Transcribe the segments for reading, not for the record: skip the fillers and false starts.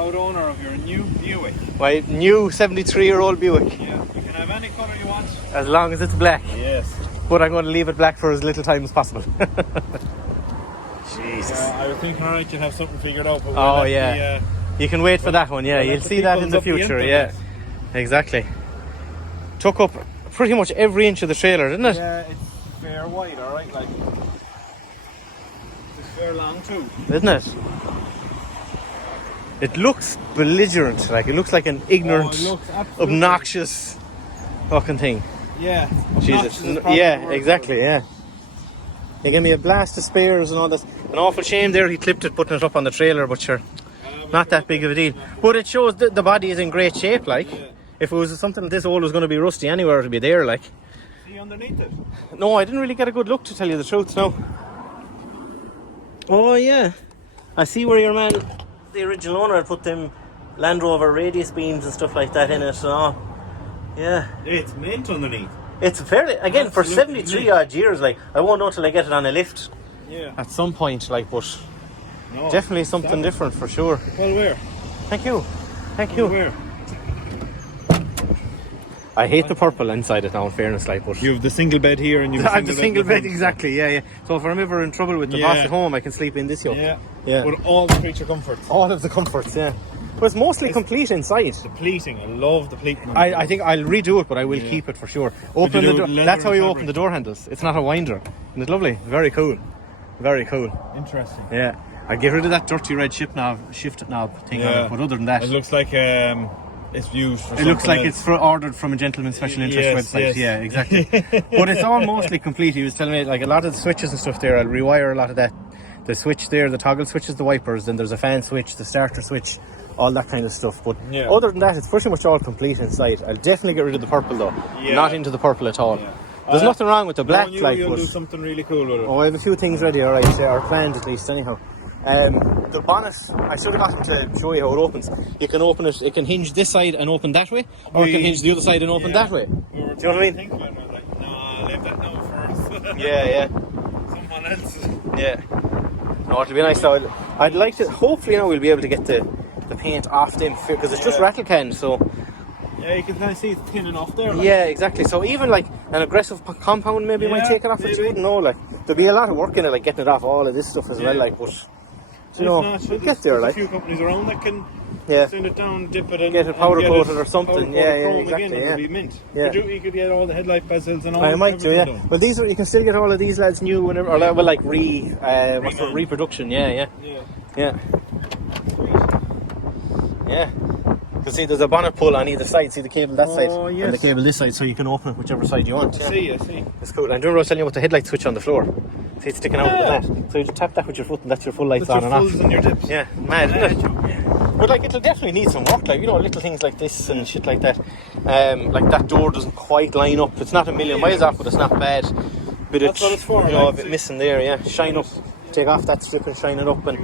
proud owner of your new Buick. My new 73-year-old Buick. Yeah, you can have any colour you want. As long as it's black. Yes. But I'm going to leave it black for as little time as possible. Jesus. I was thinking, alright, you'd have something figured out. But Oh, yeah. You can wait for that one, yeah. You'll see that in the future, yeah. Exactly. Took up pretty much every inch of the trailer, didn't it? Yeah, it's fair wide, alright, like. It's fair long too. Isn't it? It looks belligerent, like it looks like an ignorant, obnoxious fucking thing. Yeah. Jesus. Yeah, exactly, yeah. They gave me a blast of spares and all this. An awful shame there he clipped it putting it up on the trailer, but sure, not that big of a deal. But it shows that the body is in great shape, like. Yeah. If it was something this old was going to be rusty anywhere, it'd be there, like. See underneath it? No, I didn't really get a good look, to tell you the truth, no. Oh, yeah. I see where your man, the original owner, had put them Land Rover radius beams and stuff like that in it, so. Yeah. It's mint underneath. It's fairly, again, Absolutely for 73 odd years, like, I won't know till I get it on a lift. Yeah. At some point, like, but No, definitely something different for sure. Well, where? Thank you. Thank you. Where? I hate the purple inside it now, in fairness, like, but You have the single bed here and you have I have the single bed, exactly, yeah. So if I'm ever in trouble with the boss at home, I can sleep in this yoke. Yeah. With all the creature comforts. All of the comforts, yeah. But it's mostly complete inside. The pleating, I love the pleating. I think I'll redo it, but I will keep it for sure. Open the door. That's how you open the door handles. It's not a winder. And it's lovely. Very cool. Very cool. Interesting. Yeah. I get rid of that dirty red shift knob thing on it, but other than that, it looks like it's used for it looks like it's ordered from a gentleman's special interest website. Yes. Yeah, exactly. But it's all mostly complete. He was telling me, like, a lot of the switches and stuff there, I'll rewire a lot of that. The switch there, the toggle switches, the wipers, then there's a fan switch, the starter switch, all that kind of stuff. But other than that, it's pretty much all complete inside. I'll definitely get rid of the purple though. Not into the purple at all. There's nothing wrong with the black, you'll do something really cool with it. Oh, I have a few things ready, alright, or planned at least anyhow. The bonnet, I should have gotten to show you how it opens. You can open it, it can hinge this side and open that way, or it can hinge the other side and open that way. Do you know what I mean? No, leave that now first. Yeah. Someone else. Yeah. No, it'll be nice though. I'd like to, hopefully now we'll be able to get the paint off them, because it's just rattle can, so. Yeah, you can kind of see it's thinning off there. Like. Yeah, exactly. So even like an aggressive compound maybe might take it off, but you wouldn't know. Like, there'll be a lot of work in it, like getting it off all of this stuff as well. Like, but you know, we'll get there. Like, a few companies around that can send it down, dip it in, get it powder coated or something. Yeah, exactly. Again, it'll be mint. Yeah. You could get all the headlight bezels and all. I might do. Yeah. Well, these are, you can still get all of these lads new whenever, or like reproduction. Yeah. Because see, there's a bonnet pull on either side. See the cable that side and the cable this side, so you can open it whichever side you want. I see. It's cool. And remember I was telling you about the headlight switch on the floor? See, it's sticking out of that. So you just tap that with your foot and that's your full lights on and off. And your dips. Yeah, mad, isn't it? But like, it'll definitely need some work, like, you know, little things like this and shit like that. Like that door doesn't quite line up. It's not a million miles off, but it's not bad. That's what it's for. You know, a bit missing there, yeah. Shine up. Take off that strip and shine it up. And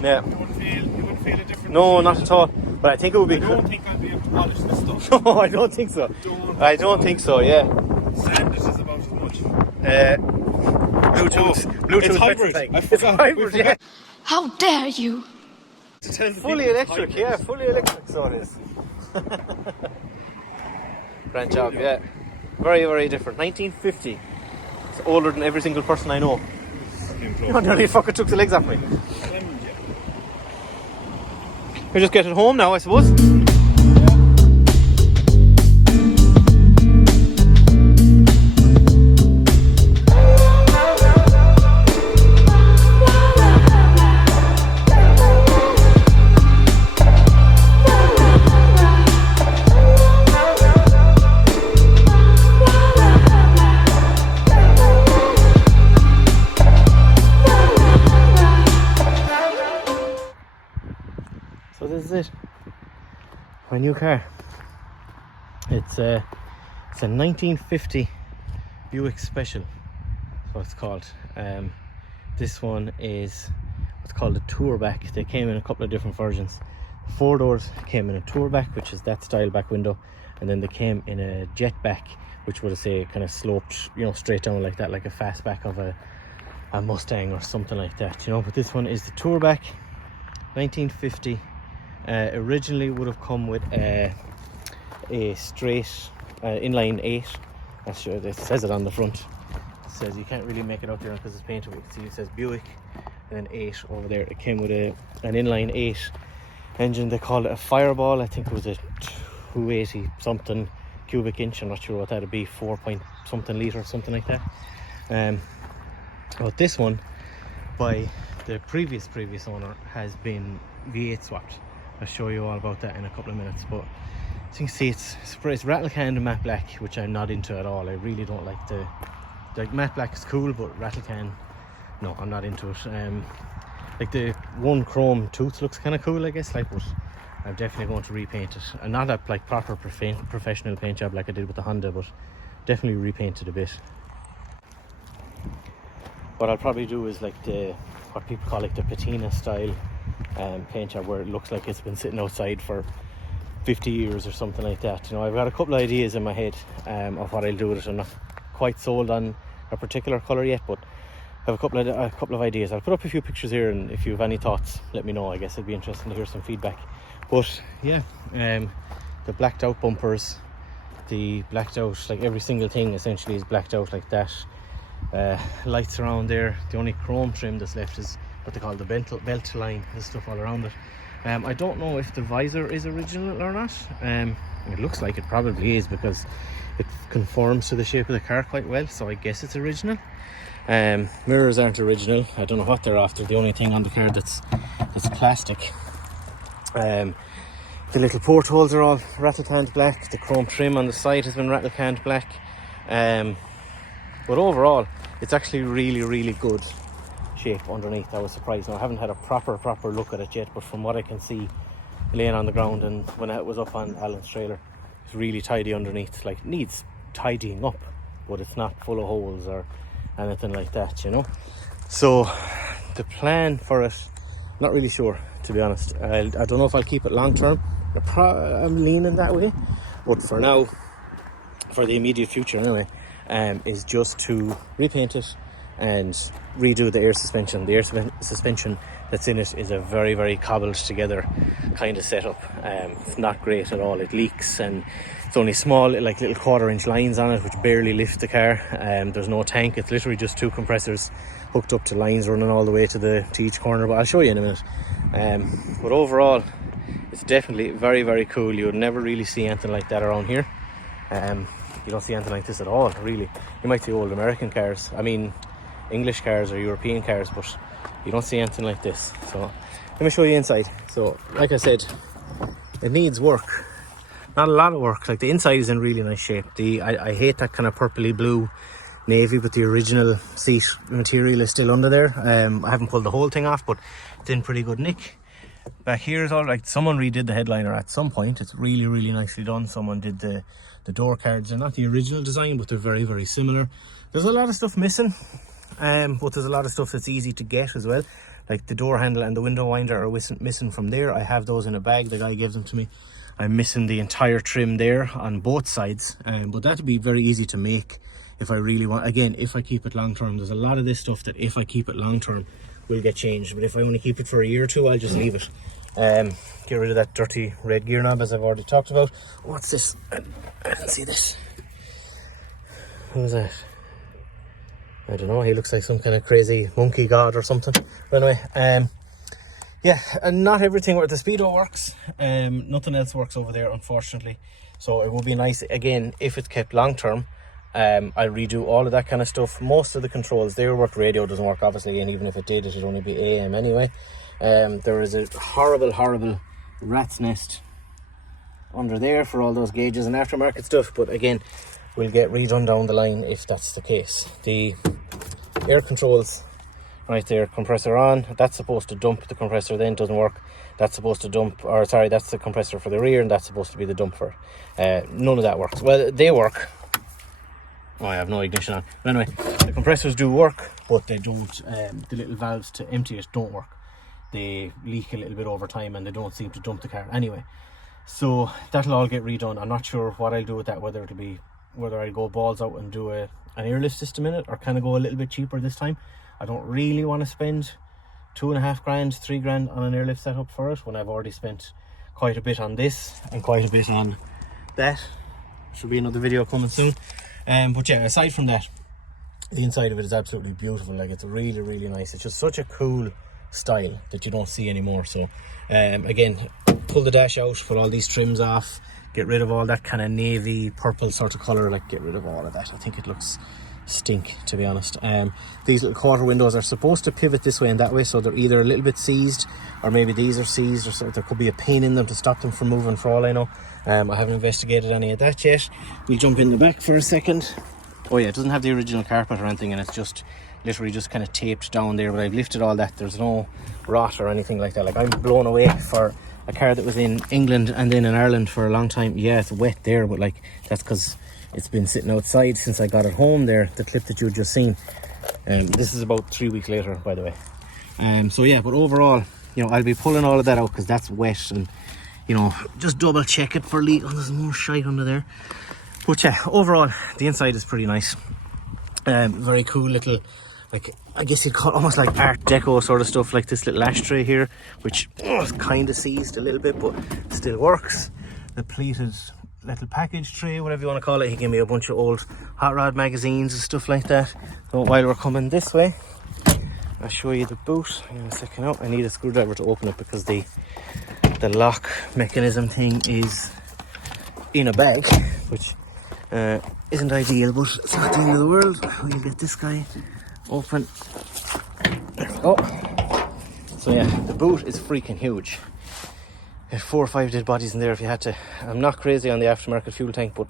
yeah. You wouldn't feel a difference. No, not at all. But I think it would be. I don't think I'd be able to polish this stuff. No, I don't think so. I don't think so, yeah. Sand is about as much. Bluetooth. It's hybrid. It's hybrid, yeah. How dare you? Fully electric, yeah, fully electric, so it is. Grand job, yeah. Very, very different. 1950. It's older than every single person I know. You nearly fucking took the legs off me. We're just getting home now, I suppose. So this is it. My new car. It's a 1950 Buick Special. That's what it's called. This one is what's called a tourback. They came in a couple of different versions. The 4 doors came in a tourback, which is that style back window, and then they came in a jetback, which would say kind of sloped, you know, straight down like that, like a fastback of a Mustang or something like that, you know. But this one is the tourback, 1950. Originally would have come with a straight inline 8. That's sure it says it on the front. It says, you can't really make it out there because it's painted. You can see it says Buick and then 8 over there. It came with an inline 8 engine. They called it a Fireball. I think it was a 280 something cubic inch. I'm not sure what that'd be, 4 point something litre, something like that. But this one by the previous owner has been V8 swapped. I'll show you all about that in a couple of minutes. But as you can see, it's rattle can and matte black, which I'm not into at all. I really don't like the matte black is cool, but rattle can, no, I'm not into it. Like the one chrome tooth looks kind of cool, I guess, like, but I'm definitely going to repaint it, and not a like proper professional paint job like I did with the Honda, but definitely repaint it a bit. What I'll probably do is like what people call like the patina style paint job, where it looks like it's been sitting outside for 50 years or something like that. You know, I've got a couple of ideas in my head of what I'll do with it. I'm not quite sold on a particular colour yet, but I have a couple of ideas. I'll put up a few pictures here, and if you have any thoughts, let me know. I guess it'd be interesting to hear some feedback. But yeah, the blacked out bumpers, the blacked out, like every single thing essentially is blacked out like that. Lights around there. The only chrome trim that's left is what they call the belt line. There's stuff all around it. I don't know if the visor is original or not. It looks like it probably is because it conforms to the shape of the car quite well, so I guess it's original. Mirrors aren't original. I don't know what they're after. The only thing on the car that's plastic. The little portholes are all rattle canned black. The chrome trim on the side has been rattle canned black. But overall, it's actually really good shape underneath. I was surprised. Now, I haven't had a proper look at it yet, but from what I can see laying on the ground and when it was up on Alan's trailer, it's really tidy underneath. Like, needs tidying up, but it's not full of holes or anything like that, you know. So the plan for it, not really sure, to be honest. I don't know if I'll keep it long term. I'm leaning that way, but for now, for the immediate future anyway, is just to repaint it and redo the air suspension. The air suspension that's in it is a very cobbled together kind of setup. It's not great at all. It leaks, and it's only small, like little 1/4 inch lines on it, which barely lift the car. There's no tank. It's literally just 2 compressors hooked up to lines running all the way to each corner, but I'll show you in a minute. But overall, it's definitely very cool. You would never really see anything like that around here. You don't see anything like this at all, really. You might see old American cars, I mean English cars or European cars, but you don't see anything like this. So let me show you inside. So like I said, it needs work, not a lot of work. Like, the inside is in really nice shape. I hate that kind of purpley blue navy, but the original seat material is still under there. I haven't pulled the whole thing off, but it's in pretty good nick. Back here is all right. Someone redid the headliner at some point. It's really nicely done. Someone did the door cards. They're not the original design, but they're very similar. There's a lot of stuff missing, but there's a lot of stuff that's easy to get as well. Like the door handle and the window winder are missing from there. I have those in a bag. The guy gave them to me. I'm missing the entire trim there on both sides, but that'd be very easy to make if I really want. Again, if I keep it long term, there's a lot of this stuff that if I keep it long term will get changed, but if I only keep it for a year or two, I'll just leave it. Get rid of that dirty red gear knob, as I've already talked about. What's this? I didn't see this. Who's that? I don't know. He looks like some kind of crazy monkey god or something. But anyway, yeah, and not everything with the speedo works. Nothing else works over there, unfortunately. So it would be nice, again, if it's kept long term. I'll redo all of that kind of stuff. Most of the controls there work. Radio doesn't work, obviously, and even if it did, it would only be AM anyway. There is a horrible rat's nest under there for all those gauges and aftermarket stuff, but again, we'll get redone down the line if that's the case. The air controls right there, compressor on, that's supposed to dump. The compressor then doesn't work. That's supposed to dump, or sorry, that's the compressor for the rear, and that's supposed to be the dump for none of that works. Well, they work. Oh, I have no ignition on. But anyway, the compressors do work, but they don't, the little valves to empty it don't work. They leak a little bit over time, and they don't seem to dump the car anyway. So that'll all get redone. I'm not sure what I'll do with that, whether I'll go balls out and do an airlift system in it, or kind of go a little bit cheaper this time. I don't really want to spend 2.5 grand, 3 grand on an airlift setup for it when I've already spent quite a bit on this and quite a bit on that. Should be another video coming soon. But yeah, aside from that, the inside of it is absolutely beautiful. Like, it's really, really nice. It's just such a cool style that you don't see anymore. So again, pull the dash out, put all these trims off, get rid of all that kind of navy purple sort of color. Like, get rid of all of that. I think it looks stink, to be honest. These little quarter windows are supposed to pivot this way and that way, so they're either a little bit seized, or maybe these are seized, or so there could be a pin in them to stop them from moving, for all I know. I haven't investigated any of that yet. We'll jump in the back for a second. Oh yeah, it doesn't have the original carpet or anything, and it's just literally just kind of taped down there, but I've lifted all that. There's no rot or anything like that. Like, I'm blown away for a car that was in England and then in Ireland for a long time. Yeah, it's wet there, but like, that's because it's been sitting outside since I got it home there, the clip that you've just seen. This is about 3 weeks later, by the way. So yeah, but overall, you know, I'll be pulling all of that out because that's wet, and you know, just double check it for leak. Oh, there's more shite under there. But yeah, overall, the inside is pretty nice. Very cool little, like, I guess you'd call it almost like Art Deco sort of stuff, like this little ashtray here, which is kind of seized a little bit, but still works. The pleated little package tray, whatever you want to call it. He gave me a bunch of old hot rod magazines and stuff like that. So while we're coming this way, I'll show you the boot. Hang on a second. Out. I need a screwdriver to open it because the lock mechanism thing is in a bag, which isn't ideal, but it's not the end of the world. We'll get this guy open. There we go. So yeah, the boot is freaking huge. 4 or 5 dead bodies in there if you had to. I'm not crazy on the aftermarket fuel tank, but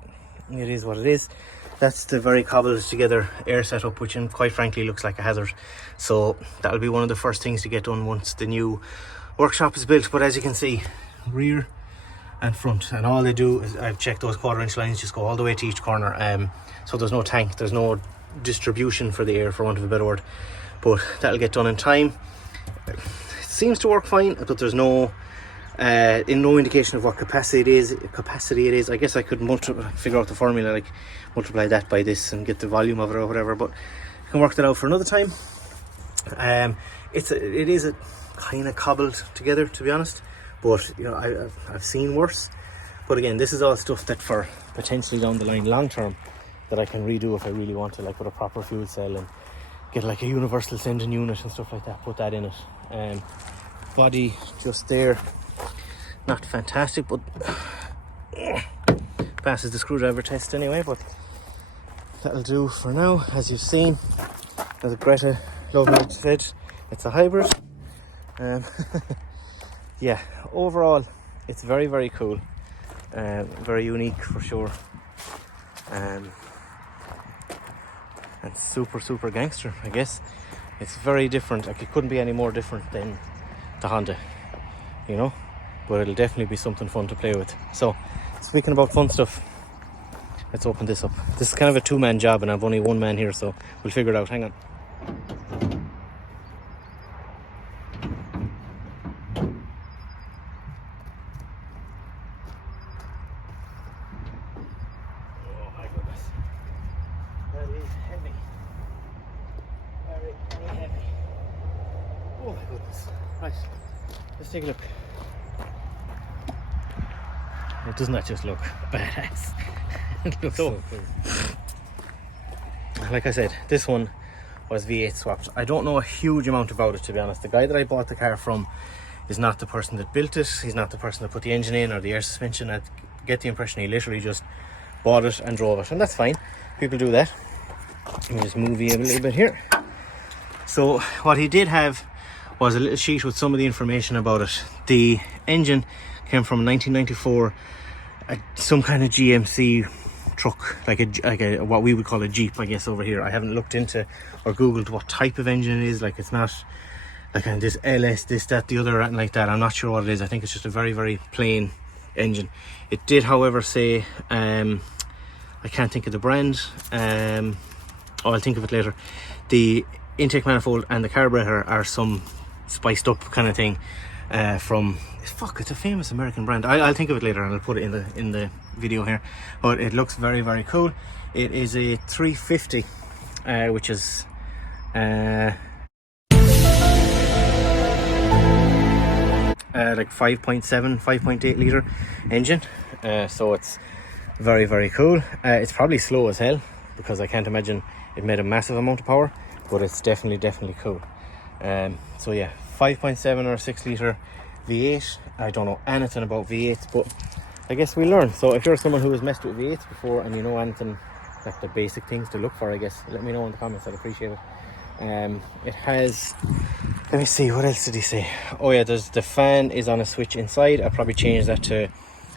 it is what it is. That's the very cobbled together air setup, which quite frankly looks like a hazard. So that'll be one of the first things to get done once the new workshop is built. But as you can see, rear and front, and all they do is, I've checked those 1/4 inch lines, just go all the way to each corner. So there's no tank, there's no distribution for the air, for want of a better word, but that'll get done in time. It seems to work fine, but there's no no indication of what capacity it is. I guess I could figure out the formula, like multiply that by this and get the volume of it or whatever, but I can work that out for another time. It is a kind of cobbled together, to be honest, but you know, I've seen worse. But again, this is all stuff that for potentially down the line, long term, that I can redo if I really want to, like with a proper fuel cell and get like a universal sending unit and stuff like that, put that in it. Body just there, not fantastic, but passes the screwdriver test anyway. But that'll do for now. As you've seen, as Greta lovely said, it's a hybrid. Yeah, overall it's very, very cool, very unique for sure, and super, super gangster, I guess. It's very different. Like, it couldn't be any more different than the Honda, you know, but it'll definitely be something fun to play with. So speaking about fun stuff, let's open this up. This is kind of a 2-man job and I've only 1 man here, so we'll figure it out. Hang on. Oh my goodness, that is heavy. Very, very heavy. Oh my goodness. Right, let's take a look. Doesn't that just look badass? It looks so cool. Like I said, this one was V8 swapped. I don't know a huge amount about it, to be honest. The guy that I bought the car from is not the person that built it. He's not the person that put the engine in or the air suspension. I get the impression he literally just bought it and drove it, and that's fine. People do that. Let me just move you a little bit here. So what he did have was a little sheet with some of the information about it. The engine came from 1994, some kind of GMC truck, like a what we would call a Jeep, I guess, over here. I haven't looked into or googled what type of engine it is. Like, it's not like this LS, this, that, the other, or anything like that. I'm not sure what it is. I think it's just a very, very plain engine. It did, however, say, I can't think of the brand, I'll think of it later. The intake manifold and the carburetor are some spiced up kind of thing, from it's a famous American brand. I'll think of it later and I'll put it in the video here. But it looks very, very cool. It is a 350, which is like 5.8 litre engine, so it's very, very cool. It's probably slow as hell because I can't imagine it made a massive amount of power, but it's definitely cool. So yeah, 5.7 or 6 litre V8. I don't know anything about V8s, but I guess we learn. So if you're someone who has messed with V8s before and you know anything, like the basic things to look for, I guess, let me know in the comments. I'd appreciate it. It has, let me see, what else did he say? Oh yeah, there's the fan is on a switch inside. I'll probably change that to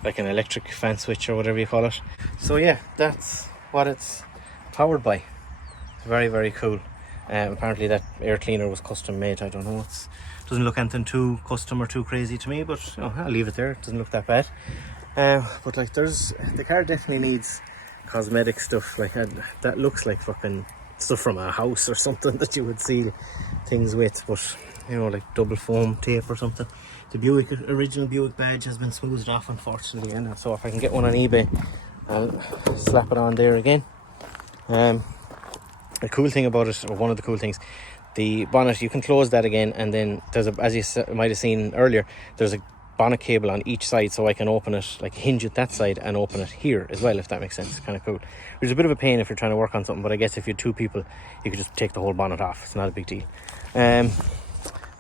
like an electric fan switch or whatever you call it. So yeah, that's what it's powered by. It's very, very cool. Apparently that air cleaner was custom made. I don't know, it doesn't look anything too custom or too crazy to me, but you know, I'll leave it there. It doesn't look that bad. But like the car definitely needs cosmetic stuff. Like that looks like fucking stuff from a house or something that you would seal things with, but you know, like double foam tape or something. The original Buick badge has been smoothed off, unfortunately, and so if I can get one on eBay, I'll slap it on there again. The cool thing about it, or one of the cool things, the bonnet, you can close that again, and then there's as you might have seen earlier, there's a bonnet cable on each side, so I can open it, like hinge it that side and open it here as well, if that makes sense. Kind of cool. Which is a bit of a pain if you're trying to work on something, but I guess if you're two people, you could just take the whole bonnet off. It's not a big deal.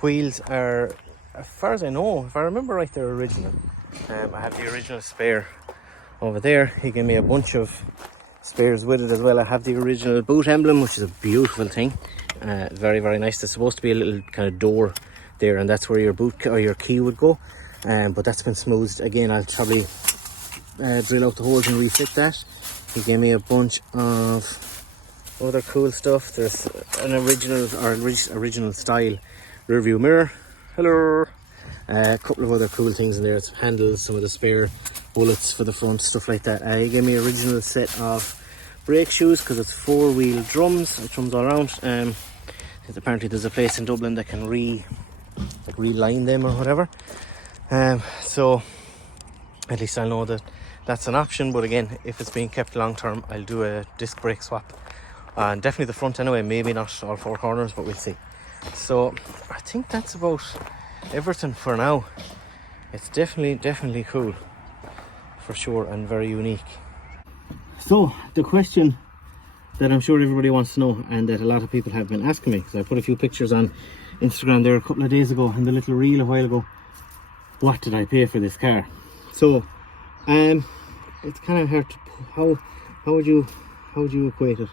Wheels are, as far as I know, if I remember right, they're original. I have the original spare over there. He gave me a bunch of spares with it as well. I have the original boot emblem, which is a beautiful thing. Very, very nice. There's supposed to be a little kind of door there, and that's where your boot or your key would go. But that's been smoothed again. I'll probably drill out the holes and refit that. He gave me a bunch of other cool stuff. There's an original style rear view mirror. Hello. A couple of other cool things in there. It's handles, some of the spare bullets for the front, stuff like that. He gave me an original set of brake shoes because it's 4-wheel drums. It drums all around. Apparently there's a place in Dublin that can reline them or whatever. So at least I'll know that that's an option, but again, if it's being kept long term, I'll do a disc brake swap, and definitely the front anyway, maybe not all 4 corners, but we'll see. So I think that's about everything for now. It's definitely cool for sure, and very unique. So the question that I'm sure everybody wants to know, and that a lot of people have been asking me, because I put a few pictures on Instagram there a couple of days ago and the little reel a while ago, what did I pay for this car? So it's kind of hard to, how would you equate it?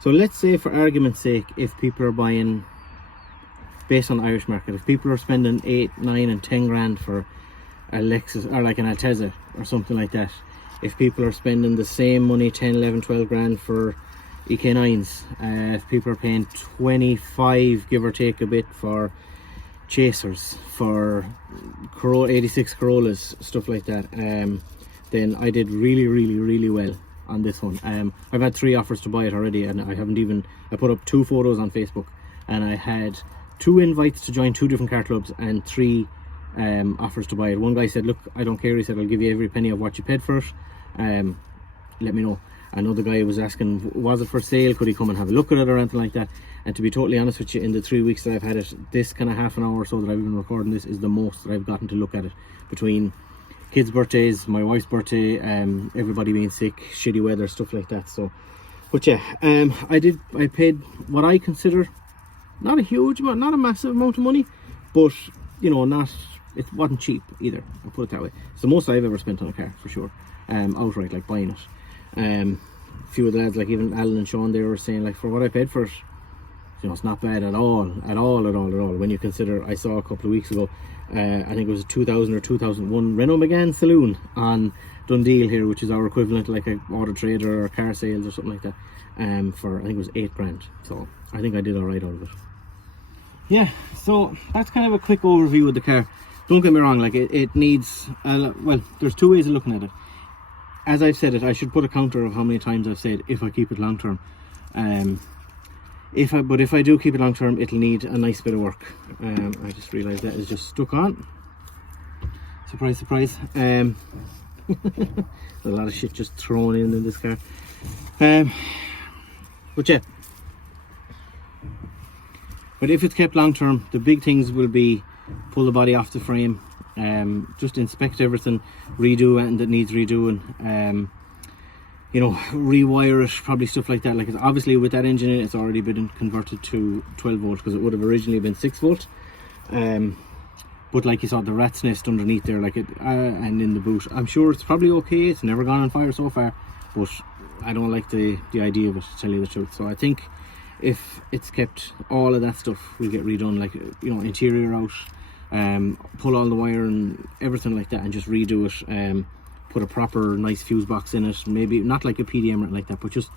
So let's say, for argument's sake, if people are buying based on the Irish market, if people are spending 8, 9 and 10 grand for a Lexus or like an Altezza or something like that, if people are spending the same money, 10, 11, 12 grand for EK9s, if people are paying 25 give or take a bit for Chasers, for 86 Corollas, stuff like that, then I did really well on this one. I've had 3 offers to buy it already, and I put up 2 photos on Facebook, and I had 2 invites to join 2 different car clubs and 3 offers to buy it. One guy said, look, I don't care, he said, I'll give you every penny of what you paid for it, let me know. Another guy was asking, was it for sale, could he come and have a look at it or anything like that. And to be totally honest with you, in the 3 weeks that I've had it, this kind of half an hour or so that I've been recording this is the most that I've gotten to look at it, between kids' birthdays, my wife's birthday, everybody being sick, shitty weather, stuff like that. So, but yeah, I paid what I consider not a huge amount, not a massive amount of money, but you know, it wasn't cheap either, I'll put it that way. It's the most I've ever spent on a car, for sure, outright, like buying it. A few of the lads, like even Alan and Sean, they were saying, like, for what I paid for it, you know, it's not bad at all. When you consider, I saw a couple of weeks ago, I think it was a 2000 or 2001 Renault Megane Saloon on Dundee here, which is our equivalent to like a Auto Trader or car sales or something like that, for I think it was 8 grand. So I think I did alright out of it. Yeah, so that's kind of a quick overview of the car. Don't get me wrong, like it needs, well, there's 2 ways of looking at it. As I've said it, I should put a counter of how many times I've said if I keep it long term. If I do keep it long term, it'll need a nice bit of work. I just realised that is just stuck on. Surprise, surprise. There's a lot of shit just thrown in this car. But yeah. But if it's kept long term, the big things will be pull the body off the frame, just inspect everything, redo anything that needs redoing, you know, rewire it, probably stuff like that. Like, it's obviously with that engine in it, it's already been converted to 12 volt because it would have originally been 6 volt. But like you saw, the rat's nest underneath there, like it, and in the boot, I'm sure it's probably okay. It's never gone on fire so far, but I don't like the idea of it, to tell you the truth. So I think if it's kept, all of that stuff will get redone, like, you know, interior out, pull all the wire and everything like that, and just redo it. Put a proper nice fuse box in it, maybe not like a PDM or anything like that, but just,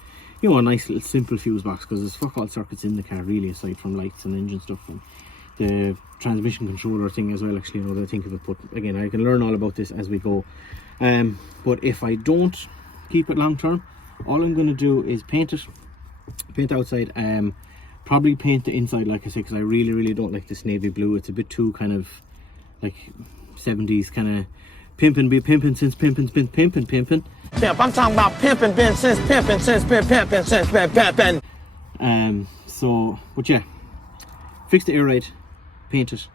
you know, a nice little simple fuse box, because there's fuck all circuits in the car really, aside from lights and engine stuff, and the transmission controller thing as well, actually, now that I think of it. But again, I can learn all about this as we go. But if I don't keep it long term, all I'm going to do is paint the outside, probably paint the inside, like I said, because I really don't like this navy blue. It's a bit too kind of like 70s kind of pimping, be pimping since pimping's been pimping. Pimp, I'm talking about pimping been since pimping since been pimping since been pimping. So, but yeah, fix the air ride, paint it,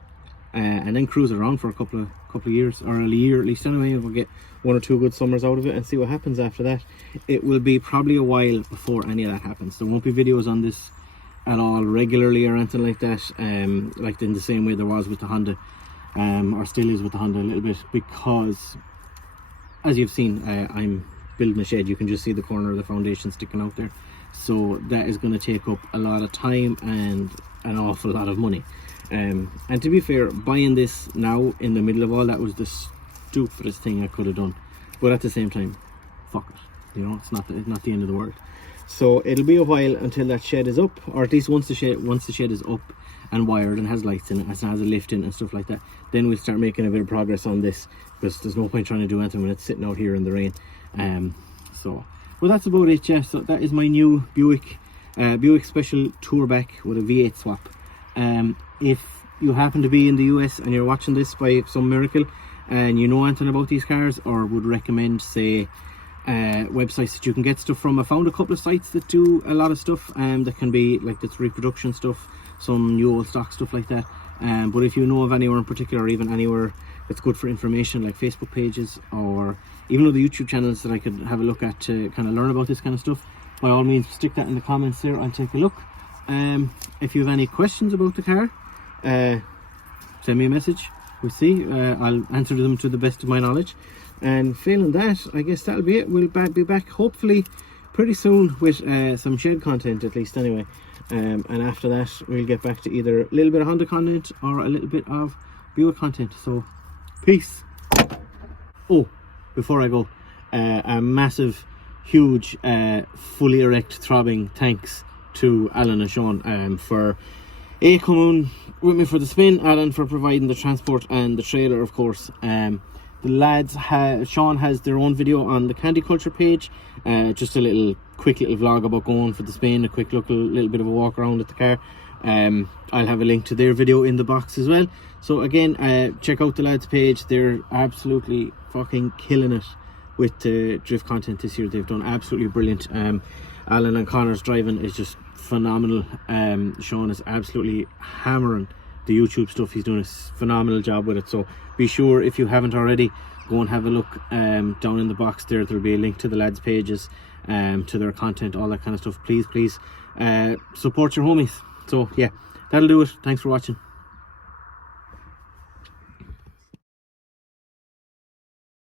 and then cruise around for a couple of years, or a year at least anyway. We'll get 1 or 2 good summers out of it and see what happens after that. It will be probably a while before any of that happens. There won't be videos on this at all regularly or anything like that, like in the same way there was with the Honda, or still is with the Honda a little bit, because as you've seen, I'm building a shed. You can just see the corner of the foundation sticking out there, so that is going to take up a lot of time and an awful lot of money. And to be fair, buying this now in the middle of all that was the stupidest thing I could have done, but at the same time, fuck it, you know, it's not the end of the world. So it'll be a while until that shed is up, or at least once the shed is up and wired and has lights in it and has a lift in it and stuff like that, then we'll start making a bit of progress on this, because there's no point trying to do anything when it's sitting out here in the rain. So well, that's about it. Yeah, so that is my new Buick Special tourback with a V8 swap. If you happen to be in the US and you're watching this by some miracle and you know anything about these cars, or would recommend, say, websites that you can get stuff from, I found a couple of sites that do a lot of stuff, that can be like this reproduction stuff, some new old stock stuff like that. But if you know of anywhere in particular, or even anywhere that's good for information, like Facebook pages or even other YouTube channels that I could have a look at to kind of learn about this kind of stuff, by all means stick that in the comments there. I'll take a look. If you have any questions about the car, send me a message. We'll see. I'll answer them to the best of my knowledge, and failing that, I guess that'll be it. We'll be back hopefully pretty soon with some shed content, at least anyway, and after that we'll get back to either a little bit of Honda content or a little bit of Buick content. So peace. Oh, before I go, a massive, huge, fully erect, throbbing thanks to Alan and Sean for coming with me for the spin, Alan for providing the transport and the trailer, of course. The lads, Sean has their own video on the CandyKulture page, just a quick little vlog about going for the spin, a quick little bit of a walk around at the car. I'll have a link to their video in the box as well. So again, check out the lads page. They're absolutely fucking killing it with the drift content this year. They've done absolutely brilliant. Alan and Connor's driving is just phenomenal. Sean is absolutely hammering the YouTube stuff. He's doing a phenomenal job with it. So be sure, if you haven't already, go and have a look down in the box there. There'll be a link to the lads pages, to their content, all that kind of stuff. Please support your homies. So yeah, that'll do it. Thanks for watching.